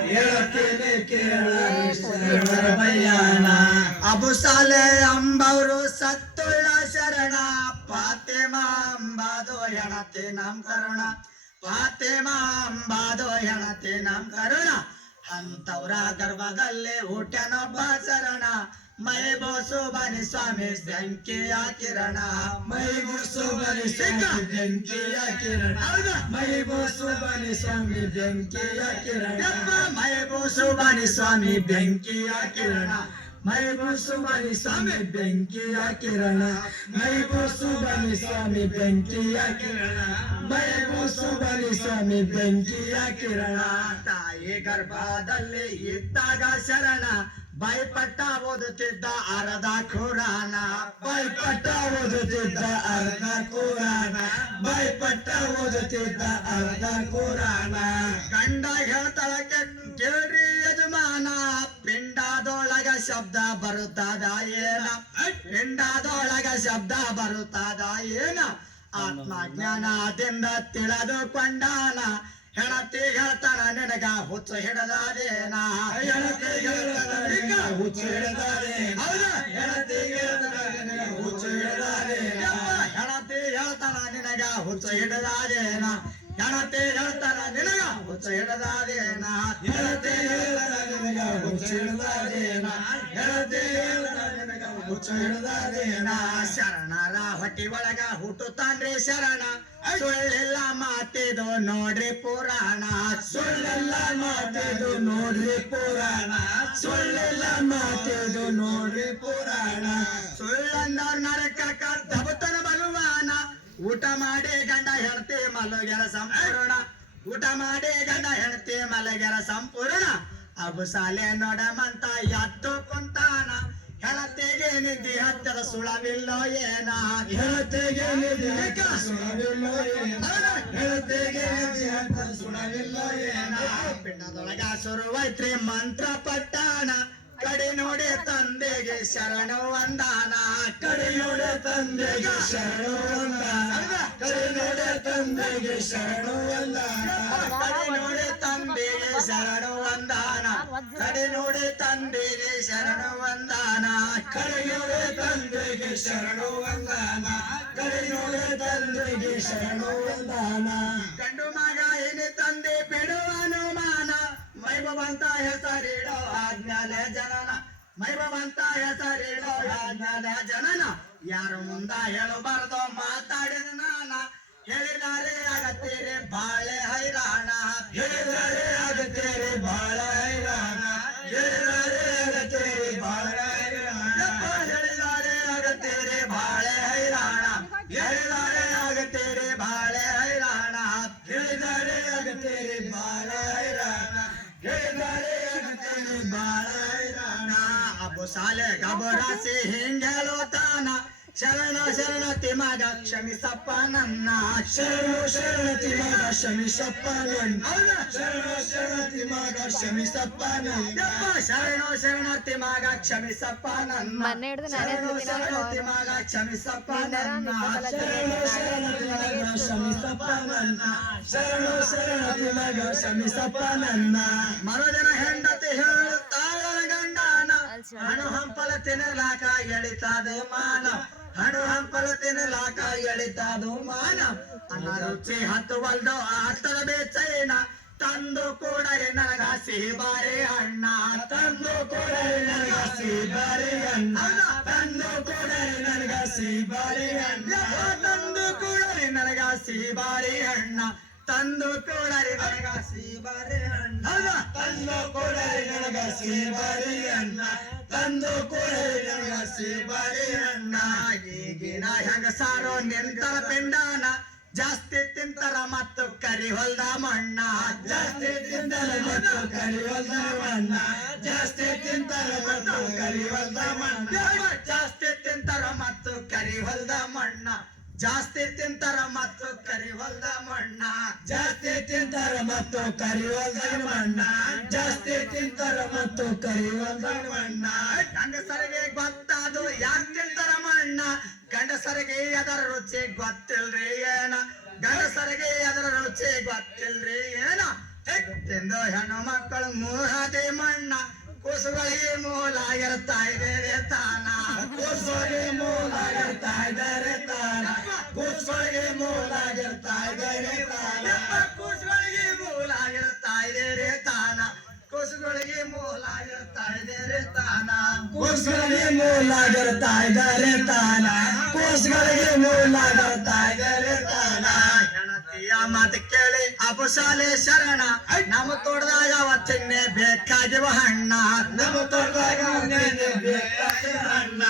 ಹೇಳುತ್ತೇನೆ ಕೇಳ ಶರಣರ ಬಯ್ಯಾಣ. ಅಬು ಸಾಲೆ ಅಂಬವರು ಸತ್ತುಳ್ಳ ಶರಣ, ಫಾತೆಮಾ ಅಂಬಾದೋ ಹೆಣತೆ ನಮ್ ಕರುಣ, ಫಾತೆಮಾ ಅಂಬಾದೋ ಹೆಣತೆ ನಮ್ ಕರುಣ. ಅಂತವ್ರ ಗರ್ಭದಲ್ಲಿ ಹುಟ್ಟನೊಬ್ಬ ಶರಣ, ಮೈ ಬೋಸು ಬನಿ ಸ್ವಾಮಿ ಬೆಂಕಿಯ ಕಿರಣ, ಮೈ ಬೋಸು ಬನಿ ಸ್ವಾಮಿ ಬೆಂಕಿಯ ಕಿರಣ, ಮೈ ಬೋಸು ಬನಿ ಸ್ವಾಮಿ ಬೆಂಕಿಯ ಕಿರಣ, ಮೈ ಬೋಸು ಬನಿ ಸ್ವಾಮಿ ಬೆಂಕಿಯ ಕಿರಣ, ಮೈ ಬೋಸು ಬನಿ ಸ್ವಾಮಿ ಬೆಂಕಿಯ ಕಿರಣ, ಮೈ ಬೋಸು ಬನಿ ಸ್ವಾಮಿ ಬೆಂಕಿಯ ಕಿರಣ, ಮೈ ಬೋಸು ಬನಿ ಸ್ವಾಮಿ ಬೆಂಕಿಯ ಕಿರಣ. ತಾಯಿ ಗರ್ಭದಲ್ಲಿ ಇದ್ದಾಗ ಶರಣ, ಬಾಯ್ಪಟ್ಟ ಓದುತ್ತಿದ್ದ ಅರ್ಧ ಕುರಾನ, ಬಾಯ್ಪಟ್ಟ ಓದುತ್ತಿದ್ದ ಅರ್ಧ ಕುರಾನ, ಬಾಯ್ಪಟ್ಟ ಓದುತ್ತಿದ್ದ ಅರ್ಧ ಕುರಾನ. ಗಂಡ ಹೇಳ್ತಾಳ ಕೇಳ್ರಿ ಯಜಮಾನ, ಪಿಂಡದೊಳಗ ಶಬ್ದ ಬರುತ್ತದ ಏನ, ಪಿಂಡದೊಳಗ ಶಬ್ದ ಬರುತ್ತದ ಏನ, ಆತ್ಮಜ್ಞಾನದಿಂದ ತಿಳಿದುಕೊಂಡಾನ. ಹೆಣತಿ ಹೇಳ್ತಾನ ನಿನಗ ಹುಚ್ಚು ಹಿಡದಾದೇನ, ಹೆಣತಿ ಹೇಳ್ತಾನ ನಿನಗ ಹುಚ್ಚು ಹಿಡದಾದೇನ, ಹೆಣತಿ ಹೇಳ್ತಾನ ನಿನಗ ಹುಚ್ಚು ಹಿಡದಾದೇನ, ಹೆಣತಿ ಹೇಳ್ತಾನ ನಿನಗ ಹುಚ್ಚು ಹಿಡದಾದೇನ, ಹೆಣತಿ ಹೇಳ್ತಾನ ನಿನಗ ಹುಚ್ಚು ಹಿಡದಾದೇನ, ಹೆಣತಿ ಹೇಳ್ತಾನ ನಿನಗ ಹುಚ್ಚು ಹಿಡದಾದೇನ, ಹೆಣತಿ ಹೇಳ್ತಾನ ನಿನಗ ಹುಚ್ಚು ಹಿಡದಾದೇನ. ಶರಣರ ಹೊಟ್ಟಿ ಒಳಗ ಹುಟ್ಟುತ್ತಾನ್ರಿ ಶರಣ, ಸುಳ್ಳಿಲ್ಲ ಮಾತಿದು ನೋಡ್ರಿ ಪುರಾಣ, ಸುಳ್ಳೆಲ್ಲ ಮಾತಿದು ನೋಡ್ರಿ ಪುರಾಣ, ಸುಳ್ಳೆಲ್ಲ ಮಾತಿದು ನೋಡ್ರಿ ಪುರಾಣ. ಸುಳ್ಳಂದವ್ರ ನರಕ ದಬತನ ಭಗವಾನ, ಊಟ ಮಾಡಿ ಗಂಡ ಹೆಂಡತಿ ಮಲಗ್ಯಾರ ಸಂಪೂರ್ಣ, ಊಟ ಮಾಡಿ ಗಂಡ ಹೆಂಡತಿ ಮಲಗ್ಯಾರ ಸಂಪೂರ್ಣ. ಅಬು ಸಾಲೆ ನೋಡಮಂತ ಎದ್ದು ಕುಂತಾನ, ಹೆಣತೆಗೆ ನಿಧಿ ಹತ್ತದ ಸುಳವಿಲ್ಲೋ ಏನ, ಹೆಣತೆಗೆ ನಿಧಿ ಹತ್ತದ ಸುಳವಿಲ್ಲೋ ಏನ, ಹೆಣತೆಗೆ ನಿಧಿ ಹತ್ತದ ಸುಳವಿಲ್ಲೋ ಏನ. ಪಿಂಡದೊಳಗ ಸುರುವೈತ್ರಿ ಮಂತ್ರ ಪಟ್ಟಾಣ, ಕಡೆ ನೋಡಿ ತಂದೆಗೆ ಶರಣು ವಂದಾನ, ಕಡೆ ನೋಡಿ ತಂದೆಗೆ ಶರಣು ವಂದಾನ, ಕಡೆ ನೋಡಿ ತಂದೆಗೆ ಶರಣು ವಂದಾನ, ಕಡೆ ನೋಡಿ ತಂದೆಗೆ ಶರಣು ವಂದಾನ, ಕಡೆ ನೋಡಿ ತಂದೆಗೆ ಶರಣು ವಂದಾನ, ಕಡೆ ನೋಡಿ ತಂದೆಗೆ ಶರಣು ವಂದಾನ, ಕಡೆ ನೋಡಿ ತಂದೆಗೆ ಶರಣು ವಂದಾನ. ಗಂಡು ಮಗ ಏನೇ ತಂದೆ ಬಿಡುವನು ಮಾನ, ಮೈಬವಂತ ಹೆಸರಿಡೋ ಆಜ್ಞಾನ ಜನನ, ಮೈಬವಂತ ಹೆಸರಿಡೋ ಆಜ್ಞಾನ ಜನನ. ಯಾರು ಮುಂದ ಹೇಳಬಾರದು ಮಾತಾಡಿದ ನಾನ, ಹೇಳಿದರೆ ಆಗತ್ತೀರಿ ಬಾಳೆ ಹೈರಾಣ, ಹೇಳಿದರೆ ಆಗತ್ತೀರಿ ಬಾಳೆ ಹೈರಾಣ, ಹೇಳಿದರೆ ಆಗತ್ತೀರಿ ಬಾಳೆ ಹೈರಾಣ, ಹೇಳಿದರೆ ಆಗತ್ತೀರಿ ಬಾಳೆ ಹೈರಾಣ, ಹೇಳಿದರೆ ಆಗತ್ತೀರಿ ಬಾಳೆ ಹೈರಾಣ, ಹೇಳಿದರೆ ಆಗತ್ತೀರಿ ಬಾಳೆ ಹೈರಾಣ, ಹೇಳಿದರೆ ಆಗತ್ತೀರಿ ಬಾಳೆ ಹೈರಾಣ. ಅಬು ಸಾಲೆ ಗಬರಾಸಿ ಹಿಂಗೇಳುತ್ತಾನ, ಶರಣ ಶರಣತಿ ಮಗ ಕ್ಷಮಿಸಪ್ಪ ನನ್ನ, ಶರಣ ಶರಣತಿ ಮಗ ಕ್ಷಮಿಸಪ್ಪ ನನ್ನ, ಶರಣ ಶರಣತಿ ಮಗ ಕ್ಷಮಿಸಪ್ಪ ನನ್ನ, ಶರಣ ಶರಣತಿ ಮಗ ಕ್ಷಮಿಸಪ್ಪ ನನ್ನ, ಶರಣ ಶರಣತಿ ಮಗ ಕ್ಷಮಿಸಪ್ಪ ನನ್ನ, ಶರಣ ಶರಣತಿ ಮಗ ಕ್ಷಮಿಸಪ್ಪ ನನ್ನ, ಶರಣ ಶರಣತಿ ಮಗ ಕ್ಷಮಿಸಪ್ಪ ನನ್ನ. ಮರುದಿನ ಹೆಂಡತಿ ಹೇಳುತ್ತಾಳ ಗಂಡನ, ಹಣು ಹಂಪಲ ತಿನ್ನಲಾಕ ಎಳಿತಾದ ಮಾನ, ಹಣು ಹಂಪಲ ತಿನ್ನಲಾಕ ಎಳಿತಾದು ಮಾನ. ಅನ್ನ ರುಚಿ ಹತ್ತುವಲ್ದು ಆತನ ಬೇಚೈನ, ತಂದು ಕೂಡರೆ ನನಗ ಸಿಹಿಬಾರಿ ಅಣ್ಣ, ತಂದು ಕೂಡರೆ ನನಗ ಸಿಹಿಬಾರಿ ಅಣ್ಣ, ತಂದು ಕೂಡರೆ ನನಗ ಸಿಹಿಬಾರಿ ಅಣ್ಣ, ತಂದು ಕೂಡರೆ ನನಗ ಸಿಹಿಬಾರಿ ಅಣ್ಣ, ತಂದು ಕೂಡರೆ ನನಗ ಸಿಹಿಬಾರಿ ಅಣ್ಣ, ತಂದು ಕೂಡರೆ ನನಗ ಸಿಹಿಬಾರಿ ಅಣ್ಣ, ತಂದು ಕೂಡರೆ ನನಗ ಸಿಹಿಬಾರಿ ಅಣ್ಣ. ಈಗಿನ ಹೆಂಗಸಾರು ನಿಂತರ ಪಿಂಡಾನ, ಜಾಸ್ತಿ ತಿಂತರ ಮತ್ತು ಕರಿ ಹೊಲ್ದ ಮಣ್ಣ, ಜಾಸ್ತಿ ತಿಂತರ ಮತ್ತು ಕರಿ ಹೊಲ್ದ ಮಣ್ಣ, ಜಾಸ್ತಿ ತಿಂತರ ಮತ್ತು ಕರಿ ಹೊಲ್ದ ಮಣ್ಣ, ಜಾಸ್ತಿ ತಿಂತರ ಮತ್ತು ಕರಿ ಹೊಲ್ದ ಮಣ್ಣ, ಜಾಸ್ತಿ ತಿಂತರ ಮತ್ತು ಕರಿ ಹೊಲ್ದ ಮಣ್ಣ, ಜಾಸ್ತಿ ತಿಂತರ ಮತ್ತು ಕರಿ ಹೊಲ್ದ ಮಣ್ಣ, ಜಾಸ್ತಿ ತಿಂತರ ಮತ್ತು ಕರಿ ಹೊಲ್ದ ಮಣ್ಣ. ಗಂಡಸರಿಗೆ ಗೊತ್ತಾದು ಯಾಕೆ ತಿಂತರ ಮಣ್ಣ, ಗಂಡಸರಿಗೆ ಅದರ ರುಚಿ ಗೊತ್ತಿಲ್ರಿ ಏನ, ಗಂಡಸರಿಗೆ ಅದರ ರುಚಿ ಗೊತ್ತಿಲ್ರಿ ಏನ. ತಿಂದು ಹೆಣ್ಣು ಮಕ್ಕಳು ಮೂರದೆ ಮಣ್ಣ ಕೂಸುಗಳಿಗೆ ಮೂಲಾಗಿರ್ತಾ ಇದೆ ತಾನ ಕೂಸುಗಳಿಗೆ ಮೂಲಾಗಿರ್ತಾ ಇದ್ದಾರೆ ತಾನ ಕೂಸುಗಳಿಗೆ ಮೂಲಾಗಿರ್ತಾ ಇದ್ದಾರೆ ತಾನ ಕೂಸುಗಳಿಗೆ ಮೂಲಾಗಿರ್ತಾ ಇದೆ ತಾನ ಕೂಸುಗಳಿಗೆ ಮೂಲಾಗಿರ್ತಾ ಇದ್ದಾರೆ ತಾನ ಕೂಸುಗಳಿಗೆ ಮೂಲಾಗಿರ್ತಾ ಇದ್ದಾರೆ ತಾನ ಕೂಸುಗಳಿಗೆ ಮೂಲಾಗಿರ್ತಾ ಇದ್ದಾರೆ ತಾನ ಹೆಣತಿಯ ಮಾತು ಕೇಳಿ ಅಪುಸಾಲೆ ಶರಣ ನಮ್ಮ ತೋಟದಾಗ ಅವತ್ತಿನ್ನೆ ಬೇಕಾಗಿವ ಹಣ್ಣ ನಮ್ಮ ತೋಟದಾಗ ಬೇಕಾಗಿವ ಹಣ್ಣ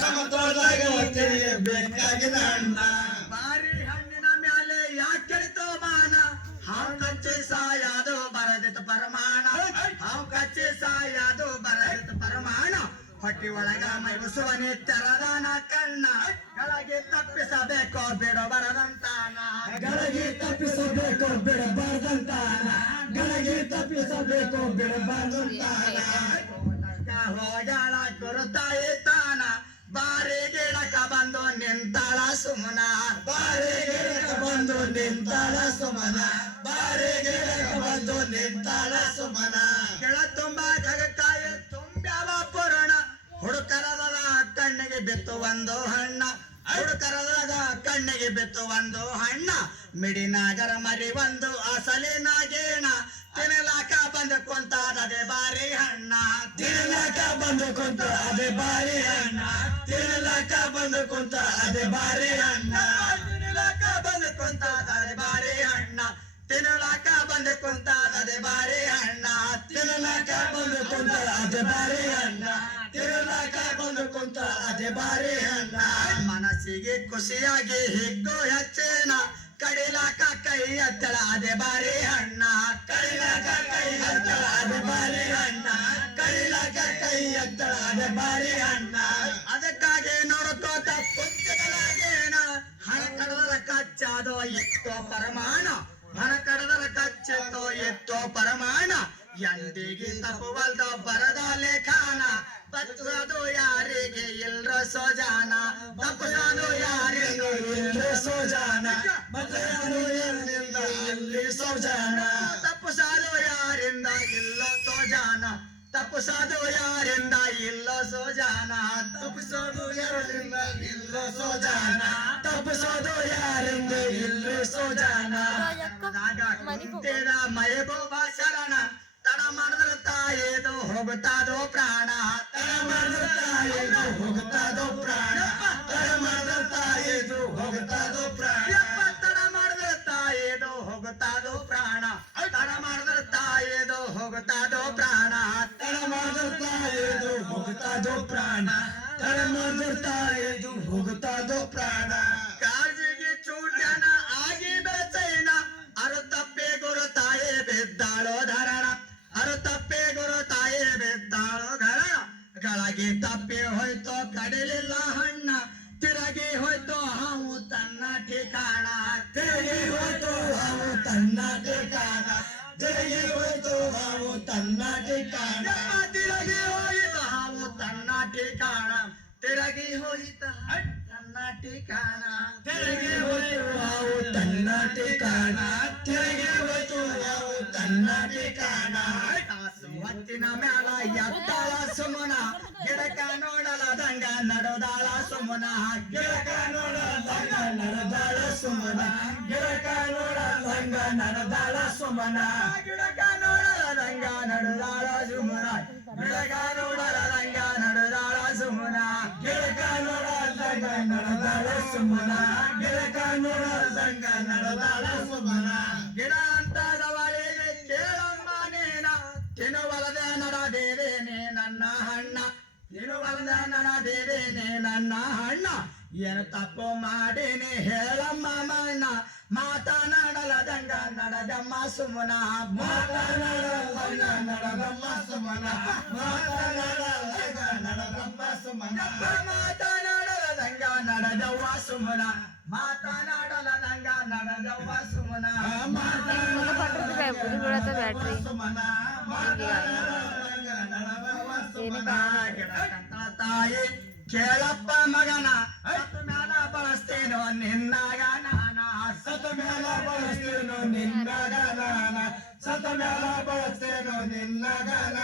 ನಮ್ಮ ತೋಟದಾಗ ಅವತ್ತಿನ್ನೆ ಬೇಕಾಗಿದ ಹಣ್ಣ ಬಾರಿ ಹಣ್ಣಿನ ಮ್ಯಾಲೆ ಯಾಕೆ ಕೆಳಿತೋ ಮಾನ ಹಾವು ಕಚ್ಚಿ ಸಾಯದು ಬರದಿತ್ತು ಪರಮಾಣ ಹಾವು ಕಚ್ಚಿ ಸಾಯದು ಬರದಿತ್ತು ಪರಮಾಣ ಹೊಟ್ಟಿ ಒಳಗ ಮೈಬುಸುವನೆ ತೆರದಾನ ಕಣ್ಣ ಗಳಗಿ ತಪ್ಪಿಸಬೇಕೋ ಬಿಡಬಾರದಂತಾನ ಗಳಗಿ ತಪ್ಪಿಸಬೇಕೋ ಬಿಡಬಾರದಂತಾನ ಗಳಗಿ ತಪ್ಪಿಸಬೇಕೋ ಬಿಡಬಾರದಂತಾನ ಹೋಗಳ ಗುರುತಾಯಿ ತಾನ ಬಾರಿ ಗಿಡಕ ಬಂದು ನಿಂತಾಳ ಸುಮನ ಬಾರಿ ಗಿಡಕ ಬಂದು ನಿಂತಾಳ ಸುಮನ ಬಾರಿ ಗಿಡಕ ಬಂದು ನಿಂತಾಳ ಸುಮನ ಗಿಡ ತುಂಬಾ ಜಗಕ್ಕಾಯಿ ತುಂಬ್ಯಾವ ಪುರಾಣ ಹುಡುಕರದಾಗ ಕಣ್ಣಿಗೆ ಬಿತ್ತು ಒಂದು ಹಣ್ಣ ಹುಡುಕರದಾಗ ಕಣ್ಣಿಗೆ ಬಿತ್ತು ಒಂದು ಹಣ್ಣ ಮಿಡಿನಾಗರ ಮರಿ ಒಂದು ಅಸಲಿನಾಗೇಣ ತಿನ್ನಲಾಕ ಬಂದು ಕುಂತ ಅದೇ ಬಾರಿ ಹಣ್ಣ ತಿನ್ನಲಾಕ ಬಂದು ಕುಂತ ಅದೇ ಬಾರಿ ಹಣ್ಣ ತಿನ್ನಲಾಕ ಬಂದು ಕುಂತ ಅದೇ ಬಾರಿ ಹಣ್ಣ ತಿನ್ನಲಾಕ ಬಂದು ಕುಂತ ಅದೇ ಬಾರಿ ಹಣ್ಣ ತಿನ್ನಲಾಕ ಬಂದು ಕುಂತ ಅದೇ ಬಾರಿ ಹಣ್ಣ ತಿನ್ನಲಾಕ ಬಂದು ಕುಂತ ಅದೇ ಬಾರಿ ಹಣ್ಣ ತಿನ್ನಲಾಕ ಬಂದು ಕುಂತ ಅದೇ ಬಾರಿ ಹಣ್ಣ ಮನಸ್ಸಿಗೆ ಖುಷಿಯಾಗಿ ಹಿಗ್ಗೋ ಹೆಚ್ಚೇನ ಕಡಿಲಾಕ ಕೈ ಎತ್ತಳ ಅದೇ ಬಾರಿ ಹಣ್ಣ ಕಡಿಲಾಕ ಕೈ ಎತ್ತಳ ಅದೇ ಬಾರಿ ಹಣ್ಣ ಕಡಿಲಾಕ ಕೈ ಎತ್ತಳ ಅದೇ ಬಾರಿ ಹಣ್ಣ ಅದಕ್ಕಾಗಿ ನೋಡ್ಕೋತ ಕುಂತಗಳಾಗೇನ ಹಣ ಕಡದರ ಕಚ್ಚದೋ ಎತ್ತೋ ಪರಮಾಣ ಹಣ ಕಡದರ ಕಚ್ಚತೋ ಎತ್ತೋ ಪರಮಾಣ ಎಂದಿಗೆ ತಪ್ಪುವಲ್ದ ಬರದ ಲೇಖಾನ ತಪ್ಪಿಸೋದು ಯಾರಿಗೆ ಇಲ್ರ ಸೋಜಾನ ತಪ್ಪಿಸೋದು ಯಾರಿಗೆ ಇಲ್ರ ಸೋಜಾನ ಬದಲಾನು ಎಲ್ಲಿಂದ ಅಲ್ಲಿ ಸೋಜಾನ ತಪ್ಪಿಸೋದು ಯಾರಿಂದ ಇಲ್ಲ ಸೋಜಾನ ತಪ್ಪಿಸೋದು ಯಾರಿಂದ ಇಲ್ಲ ಸೋಜಾನ ತಪ್ಪಿಸೋದು ಯಾರಿಂದ ಇಲ್ಲ ಸೋಜಾನ ತಪ್ಪಿಸೋದು ಯಾರಿಂದ ಇಲ್ಲ ಸೋಜಾನ ಕುಂತೇದ ಮೈಬೋಬ ಶರಣ ತಡ ಮಾಡಿದ್ರ ತಾಯೇದು ಹೋಗುತ್ತಾದೋ ಪ್ರಾಣ ತಡ ಮಾಡಿದ್ರ ತಾಯೇದು ಹೋಗುತ್ತಾದೋ ಪ್ರಾಣ ತಡ ಮಾಡಿದ್ರ ತಾಯೇದು ಹೋಗುತ್ತಾದೋ ಪ್ರಾಣ ತಡ ಮಾಡಿದ್ರ ತಾಯೇದು ಹೋಗುತ್ತಾದೋ ಪ್ರಾಣ ತಡ ಮಾಡಿದ್ರ ತಾಯೇದು ಹೋಗುತ್ತಾದೋ ಪ್ರಾಣ ತಡ ಮಾಡಿದ್ರ ತಾಯೇದು ಹೋಗುತ್ತಾದೋ ಪ್ರಾಣ ತಡ ಮಾಡಿದ್ರ ತಾಯೇದು ಹೋಗುತ್ತಾದೋ ಪ್ರಾಣ ಕಾಳಜಿಗೆ ಚೂಟ್ಯನ ಆಗಿ ಬೆಳಚೈನ ಅರು ತಪ್ಪೆ ಗುರು ತಾಯೇ ಬಿದ್ದಾಳೋ ಧರಣ ಅರು ತಪ್ಪೆ ಗುರು ತಾಯೇ ಬಿದ್ದಾಳೋ ಧರಣ ಗಳಗಿ ತಪ್ಪಿ ಹೋಯ್ತೋ ಕಡಿಲಿಲ್ಲ ಹಣ್ಣ ತಿರುಗಿ ಹೋಯ್ತೋ ಹಾವು ತನ್ನ ಠಿಕಾಣ ತಿರುಗಿ ಹೋಯ್ತೋ ಹಾವು ತನ್ನ ಠಿಕಾಣ ತಿರುಗಿ ಹೋಯ್ತೋ ಹಾವು ತನ್ನ ಠಿಕಾಣ ತಿರುಗಿ ಹೋಯಿತು ಹಾವು ತನ್ನ ಠಿಕಾಣ ತಿರುಗಿ ಹೋಯಿತ ತನ್ನ ಠಿಕಾಣ ತಿರುಗಿ ಹೋಯ್ತು ಹಾವು ತನ್ನ ಠಿಕಾಣ ತಿರುಗಿ ಹೋಯ್ತು ಹಾವು ತನ್ನ ಠಿಕಾಣ ಹೊತ್ತಿನ ಮ್ಯಾಲ ಎತ್ತಾಳ ಸುಮನ ಗಿಡಕ ನೋಡಲದಂಗ ನಡೆದಾಳ ಸುಮನ ಗಿಡಕ ನೋಡಲದಂಗ ನಡೆದಾಳ ಸುಮನ ಗಿಡಕ ನೋಡಲದಂಗ ನಡೆದಾಳ ಸುಮನ ಗಿಡಕ ನೋಡಲದಂಗ ನಡೆದಾಳ ಸುಮನ ಗಿಡಕ ನೋಡಲದಂಗ ನಡೆದಾಳ ಸುಮನ ಗಿಡಕ ನೋಡಲದಂಗ ನಡೆದಾಳ ಸುಮನ ಗಿಡಕ ನೋಡಲದಂಗ ನಡೆದಾಳ ಸುಮನ ಗಿಡ ಅಂತದವಳಿಗೆ ಕೇಳಮ್ಮ ನೇನ ತಿನ್ನುವಲದ ನಡದೇವೇನೆ ನನ್ನ ಹಣ್ಣ ತಿನ್ನುವಲದ ನಡದೇವೇನೆ ನನ್ನ ಹಣ್ಣ ಏನು ತಪ್ಪು ಮಾಡೇನೆ ಹೇಳಮ್ಮ ಮಣ್ಣ ಮಾತನಾಡಲದಂಗ ನಡೆದಮ್ಮ ಸುಮನ ಮಾತನಾಡಲದಂಗ ನಡೆದಮ್ಮ ಸುಮನ ಮಾತನಾಡಲದಂಗ ನಡೆದಮ್ಮ ಸುಮನ ಮಾತನಾಡಲದಂಗ ನಡೆದವ್ವ ಸುಮನ ಮಾತನಾಡಲದಂಗ ನಡೆದವ್ವ ಸುಮನ ಬ್ಯಾಟ್ರಿ ತಾಯಿ ಕೇಳಪ್ಪ ಮಗನ ಸತ್ತು ಮ್ಯಾಲ ಬಳಸ್ತೇನೋ ನಿನ್ನಾಗ ನಾನ ಸತ್ತು ಮ್ಯಾಲ ಬಳಸ್ತೇನೋ ನಿನ್ನಾಗ ನಾನ ಸತ ಮ್ಯಾಲ ಬಳಸ್ತೇನೋ ನಿನ್ನ ಗಾನ